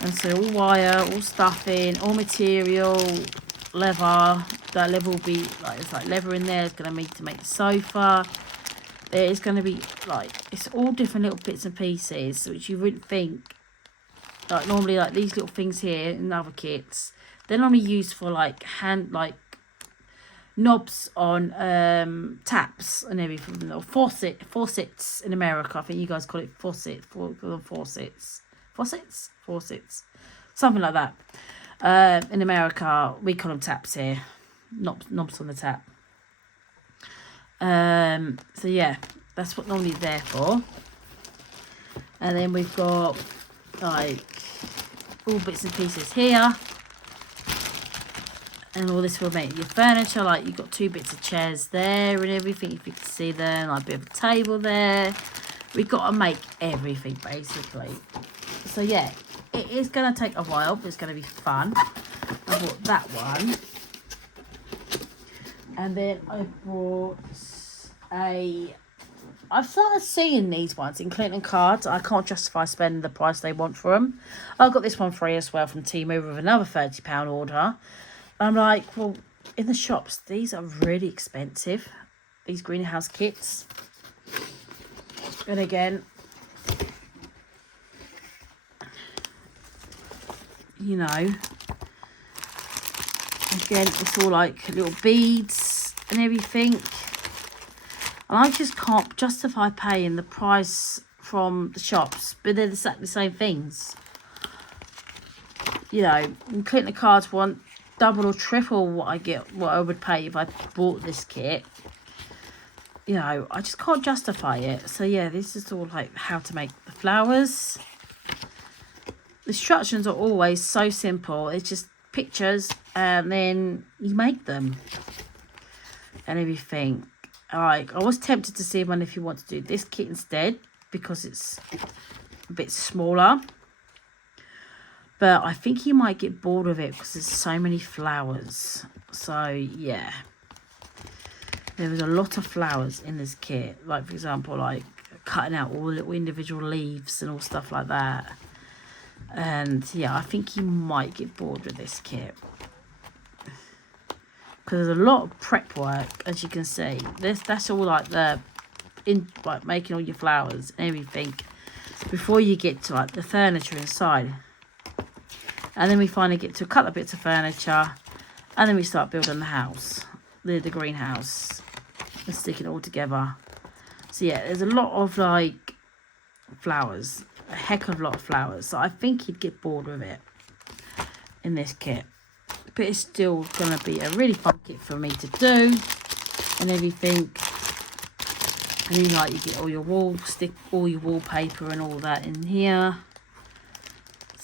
And so all wire, all stuffing, all material, leather. That leather will be like, it's like leather in there. It's going to need to make the sofa. It's going to be like, it's all different little bits and pieces, which you wouldn't think. Like normally, like these little things here in other kits, they're normally used for like knobs on taps and everything, or faucets in America. I think you guys call it faucets, something like that. In America, we call them taps here, knobs on the tap. So yeah, that's what normally they're for. And then we've got like all bits and pieces here. And all this will make your furniture. Like you've got 2 bits of chairs there and everything, if you can see them. Like a bit of a table there. We've got to make everything basically. So yeah, it is going to take a while, but it's going to be fun. I bought that one. And then I bought I've started seeing these ones in Clinton cards. I can't justify spending the price they want for them. I got this one free as well from Temu with another £30 order. I'm like, well, in the shops, these are really expensive. These greenhouse kits. And again, you know, again, it's all like little beads and everything. And I just can't justify paying the price from the shops, but they're exactly the same things. You know, Clinton cards want double or triple what I would pay if I bought this kit. You know, I just can't justify it. So yeah, this is all like how to make the flowers. The instructions are always so simple. It's just pictures and then you make them and everything. Like, I was tempted to see one if you want to do this kit instead, because it's a bit smaller. But I think you might get bored of it because there's so many flowers. So, yeah. There was a lot of flowers in this kit. Like, for example, like cutting out all the little individual leaves and all stuff like that. And, yeah, I think you might get bored with this kit. Because there's a lot of prep work, as you can see. That's all like like making all your flowers and everything before you get to like the furniture inside. And then we finally get to a couple of bits of furniture, and then we start building the house, the greenhouse, and sticking it all together. So yeah, there's a lot of like flowers, a heck of a lot of flowers. So I think you'd get bored with it in this kit. But it's still going to be a really fun kit for me to do and everything. And then like you get all your stick all your wallpaper and all that in here.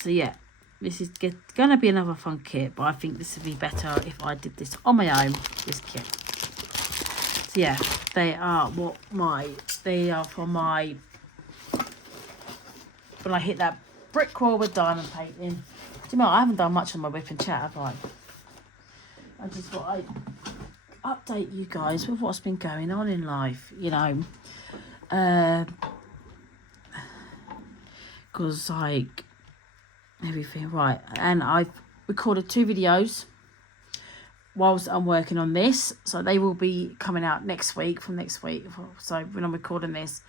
So yeah, this is going to be another fun kit, but I think this would be better if I did this on my own, this kit. So yeah, they are for my, when I hit that brick wall with diamond painting. Do you know, I haven't done much on my whip and chat, have I? I just thought I'd update you guys with what's been going on in life, you know. Because, like, everything, right. And I've recorded 2 videos whilst I'm working on this. So they will be coming out next week, So when I'm recording this.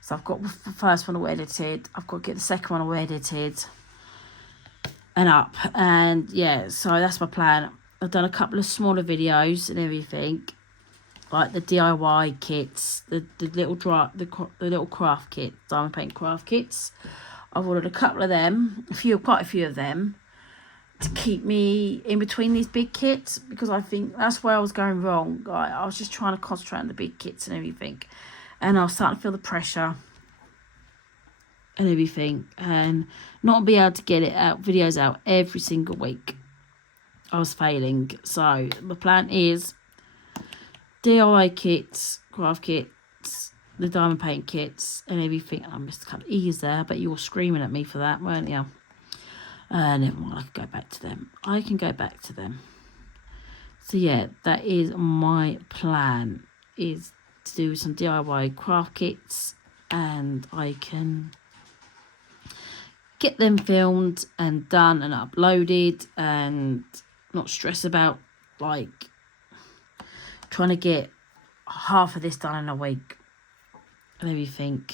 So I've got the first one all edited. I've got to get the second one all edited and up. And, yeah, so that's my plan. I've done a couple of smaller videos and everything, like the DIY kits, the little craft kit, diamond paint craft kits. I've ordered a couple of them, quite a few of them, to keep me in between these big kits, because I think that's where I was going wrong. I was just trying to concentrate on the big kits and everything, and I was starting to feel the pressure and everything, and not be able to get videos out every single week. I was failing. So my plan is DIY kits, craft kits, the diamond paint kits and everything. I missed a couple of E's there, but you were screaming at me for that, weren't you? Never mind, I can go back to them. So yeah, that is my plan, is to do some DIY craft kits, and I can get them filmed and done and uploaded and not stress about like trying to get half of this done in a week and everything.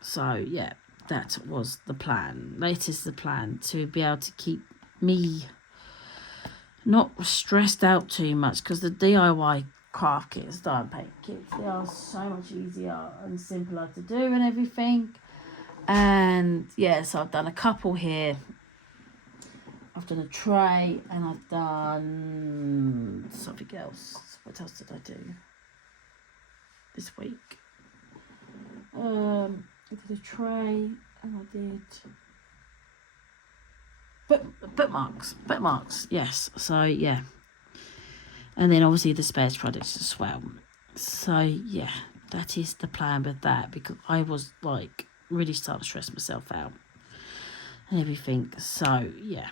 So yeah, that was the plan. That is the plan, to be able to keep me not stressed out too much, because the DIY craft kits, diamond paint kits, they are so much easier and simpler to do and everything. And yeah, so I've done a couple here. I've done a tray, and I've done something else. What else did I do this week? I did a tray, and I did bookmarks, yes. So yeah, and then obviously the spares products as well. So yeah, that is the plan with that, because I was like really starting to stress myself out and everything. So yeah,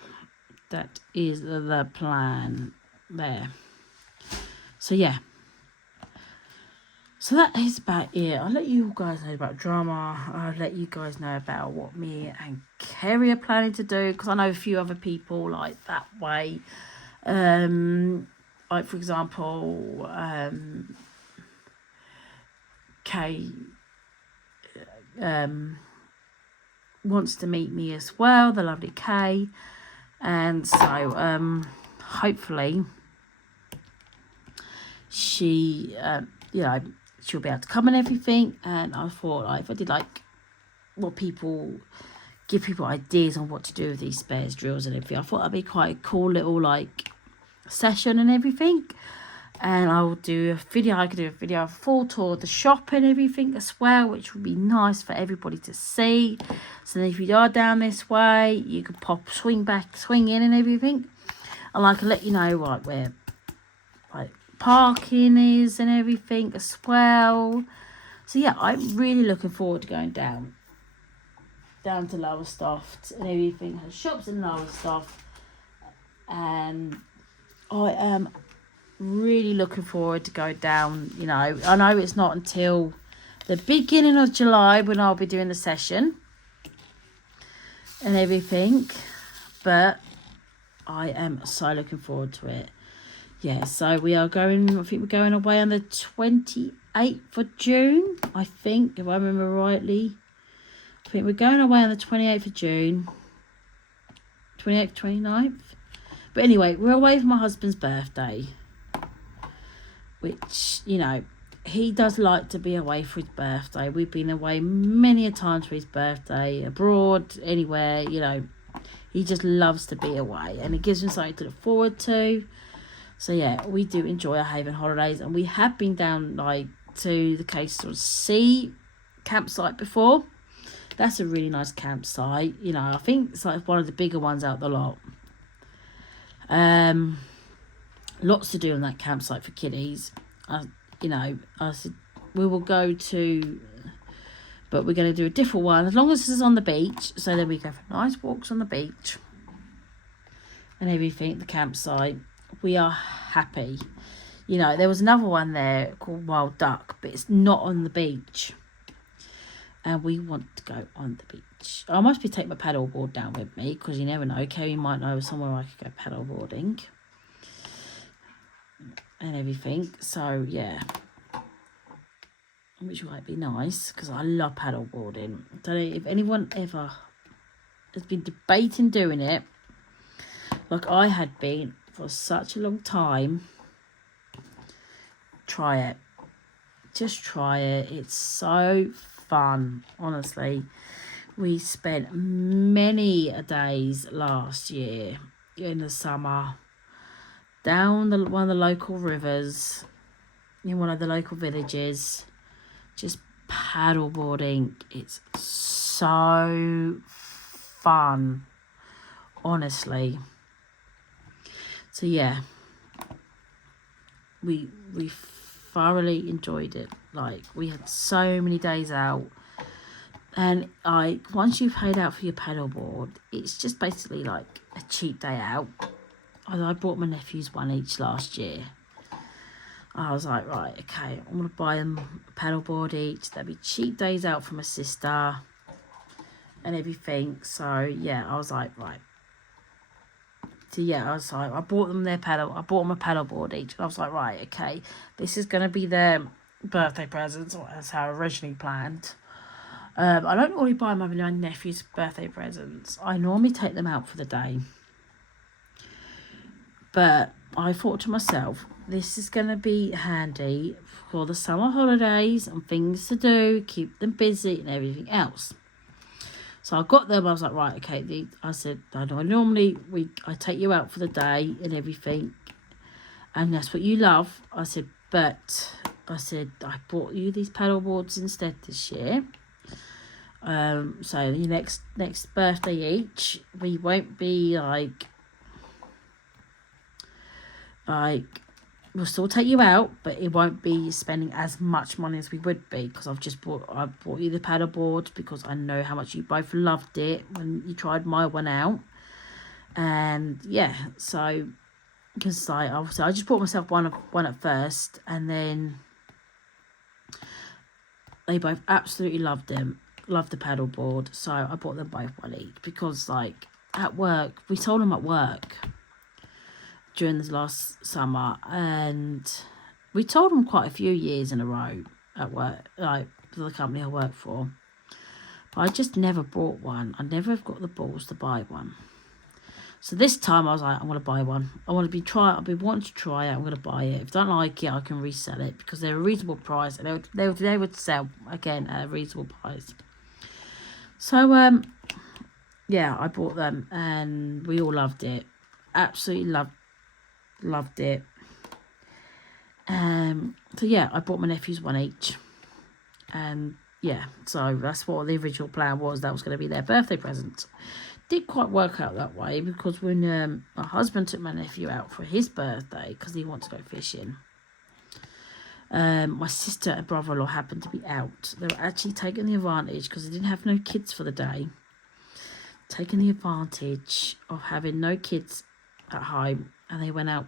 that is the plan there. So yeah, so that is about it. I'll let you guys know about drama. I'll let you guys know about what me and Kerry are planning to do, because I know a few other people like that way. Like for example, Kay wants to meet me as well, the lovely Kay, and so hopefully she you know, she'll be able to come and everything. And I thought, like, if I did like give people ideas on what to do with these spares drills and everything, I thought that'd be quite a cool little like session and everything. And I will do a video. I could do a video, a full tour of the shop and everything as well, which would be nice for everybody to see. So then if you are down this way, you could swing in and everything. And I can let you know like where like parking is and everything as well. So yeah, I'm really looking forward to going down to Lowestoft and everything. Has shops in Lowestoft, and I am really looking forward to go down. You know, I know it's not until the beginning of July when I'll be doing the session and everything, but I am so looking forward to it. Yeah, so we are going, I think we're going away on the 28th of June, I think, if I remember rightly. I think we're going away on the 28th of June. 28th, 29th. But anyway, we're away for my husband's birthday, which, you know, he does like to be away for his birthday. We've been away many a times for his birthday, abroad, anywhere, you know. He just loves to be away, and it gives him something to look forward to. So yeah, we do enjoy our Haven holidays, and we have been down like to the Coastal Sea campsite before. That's a really nice campsite. You know, I think it's like one of the bigger ones out the lot. Lots to do on that campsite for kiddies. You know, I said we will go to, but we're going to do a different one as long as it's on the beach. So then we go for nice walks on the beach and everything. The campsite, we are happy. You know, there was another one there called Wild Duck, but it's not on the beach, and we want to go on the beach. I must be take my paddle board down with me, because you never know, Kerry might know somewhere I could go paddle boarding and everything. So yeah, which might be nice, because I love paddle boarding. I don't know if anyone ever has been debating doing it like I had been for such a long time. Try it. Just try it. It's so fun, honestly. We spent many days last year in the summer down one of the local rivers in one of the local villages, just paddle boarding. It's so fun, honestly. So yeah, we thoroughly enjoyed it. Like, we had so many days out, and like once you've paid out for your paddleboard, it's just basically like a cheap day out. I bought my nephews one each last year. I was like, right, okay, I'm gonna buy them a paddleboard each. That'd be cheap days out for my sister and everything. So yeah, I was like, right, So yeah, I was like, I bought them a paddle board each. And I was like, right, okay, this is going to be their birthday presents, or that's how I originally planned. I don't normally buy my nephew's birthday presents. I normally take them out for the day. But I thought to myself, this is going to be handy for the summer holidays and things to do, keep them busy and everything else. So I got them. I was like, right, okay. I said, I know normally I take you out for the day and everything, and that's what you love. I said, but I bought you these paddle boards instead this year. So your next birthday each, we won't be like we'll still take you out, but it won't be spending as much money as we would be, because I bought you the paddle boards because I know how much you both loved it when you tried my one out. And yeah, so because I just bought myself one at first, and then they both absolutely loved the paddle board, so I bought them both one each, because like at work, we sold them at work during this last summer, and we told them quite a few years in a row at work, like for the company I work for. But I just never bought one. I never have got the balls to buy one. So this time I was like, I'm going to buy one. I've been wanting to try it. I'm going to buy it. If I don't like it, I can resell it, because they're a reasonable price, and they would sell again at a reasonable price. So yeah, I bought them, and we all loved it. Absolutely loved it. So yeah, I bought my nephews one each, and yeah, so that's what the original plan was. That was going to be their birthday present. Didn't quite work out that way, because when my husband took my nephew out for his birthday, because he wanted to go fishing, my sister and brother-in-law happened to be out. They were actually taking the advantage, because they didn't have no kids for the day, taking the advantage of having no kids at home, and they went out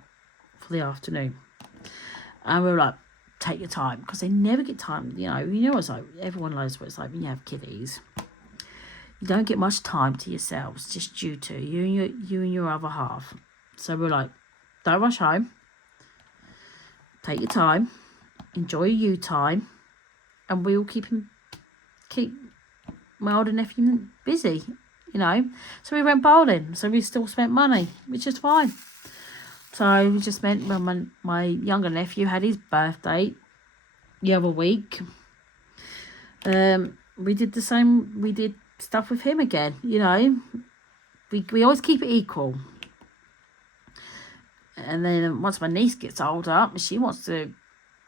for the afternoon. And we were like, take your time, because they never get time. You know it's like, everyone knows what it's like when you have kiddies. You don't get much time to yourselves, just due to you and your other half. So we're like, don't rush home. Take your time, enjoy your time, and we'll keep my older nephew busy. So we went bowling, so we still spent money, which is fine. So we just meant when my younger nephew had his birthday the other week, we did the same. We did stuff with him again. We always keep it equal. And then once my niece gets older, she wants to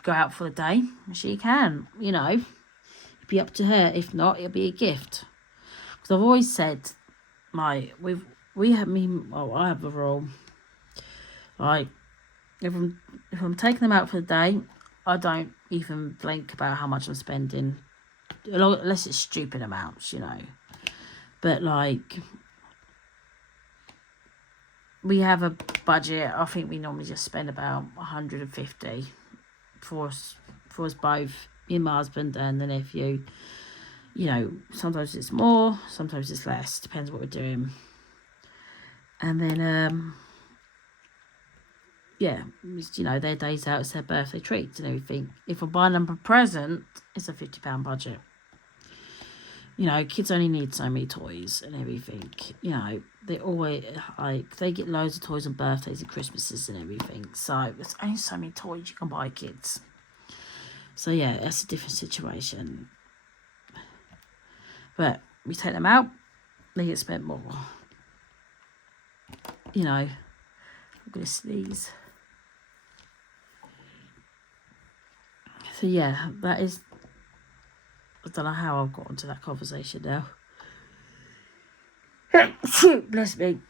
go out for the day, she can. It'd be up to her. If not, it'll be a gift. Because I've always said, I have a rule. Like, if I'm taking them out for the day, I don't even think about how much I'm spending, unless it's stupid amounts, But like, we have a budget. I think we normally just spend about 150 for us both, me and my husband and the nephew. Sometimes it's more, sometimes it's less, depends what we're doing. And then yeah, their days out, it's their birthday treats and everything. If I buy them a present, it's a £50 budget. Kids only need so many toys and everything. They always, they get loads of toys on birthdays and Christmases and everything. So there's only so many toys you can buy kids. So yeah, that's a different situation. But we take them out, they get spent more. I'm going to sneeze. So yeah, that is, I don't know how I've got onto that conversation now. Bless me.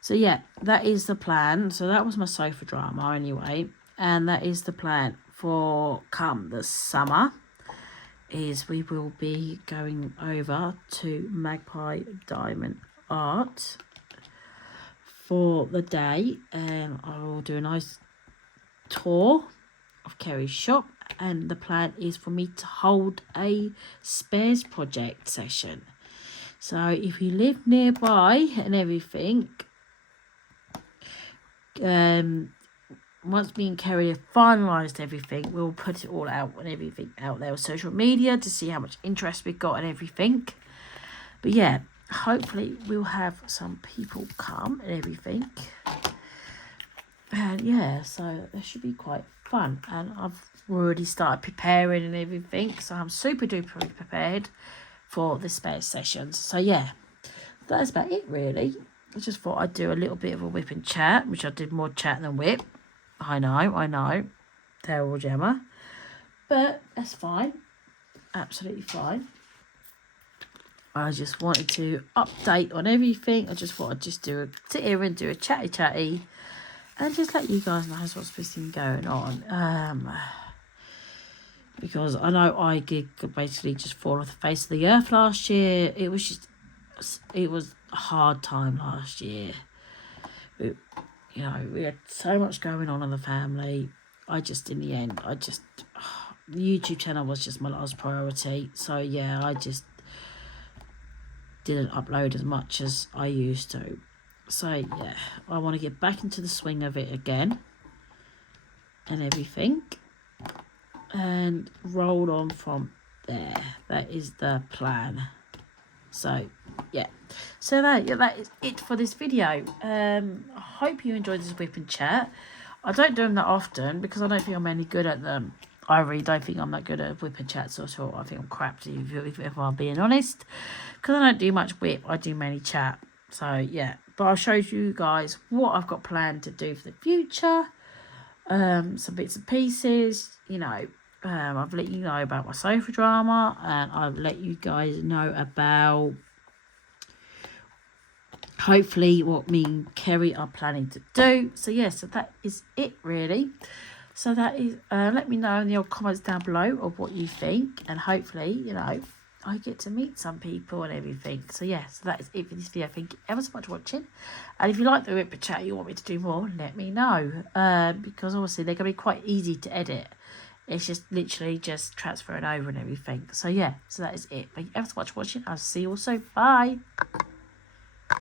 So yeah, that is the plan. So that was my sofa drama anyway. And that is the plan for come the summer. Is we will be going over to Magpie Diamond Art for the day. And I will do a nice tour of Kerry's shop, and the plan is for me to hold a spares project session. So if you live nearby and everything, once me and Kerry have finalised everything, we'll put it all out and everything out there on social media to see how much interest we've got and everything. But yeah, hopefully we'll have some people come and everything. And yeah, so that should be quite fun. And I've already started preparing and everything, so I'm super duper prepared for the spare sessions. So yeah, that's about it really. I just thought I'd do a little bit of a whip and chat, which I did more chat than whip. I know, terrible Gemma, but that's fine, absolutely fine. I just wanted to update on everything. I just thought I'd just sit here and do a chatty and just let you guys know what's been going on. Because I know I did basically just fall off the face of the earth last year. It was a hard time last year. You know, we had so much going on in the family. In the end, the YouTube channel was just my last priority. So yeah, I just didn't upload as much as I used to. So yeah, I want to get back into the swing of it again and everything, and roll on from there. That is the plan. So yeah, so that is it for this video. I hope you enjoyed this whip and chat. I don't do them that often because I don't think I'm any good at them. I really don't think I'm that good at whip and chats at all. I think I'm crap, if I'm being honest, because I don't do much whip. I do mainly chat. So yeah, but I'll show you guys what I've got planned to do for the future. Some bits and pieces, you know. I've let you know about my sofa drama, and I've let you guys know about hopefully what me and Kerry are planning to do. So yeah, so that is it really. So that is, let me know in the old comments down below of what you think, and hopefully, you know, I get to meet some people and everything. So yeah, so that is it for this video. Thank you ever so much for watching, and if you like the whip chat, you want me to do more, let me know, because obviously they're going to be quite easy to edit. It's just literally just transferring over and everything. So yeah, so that is it. Thank you ever so much for watching. I'll see you all soon. Bye.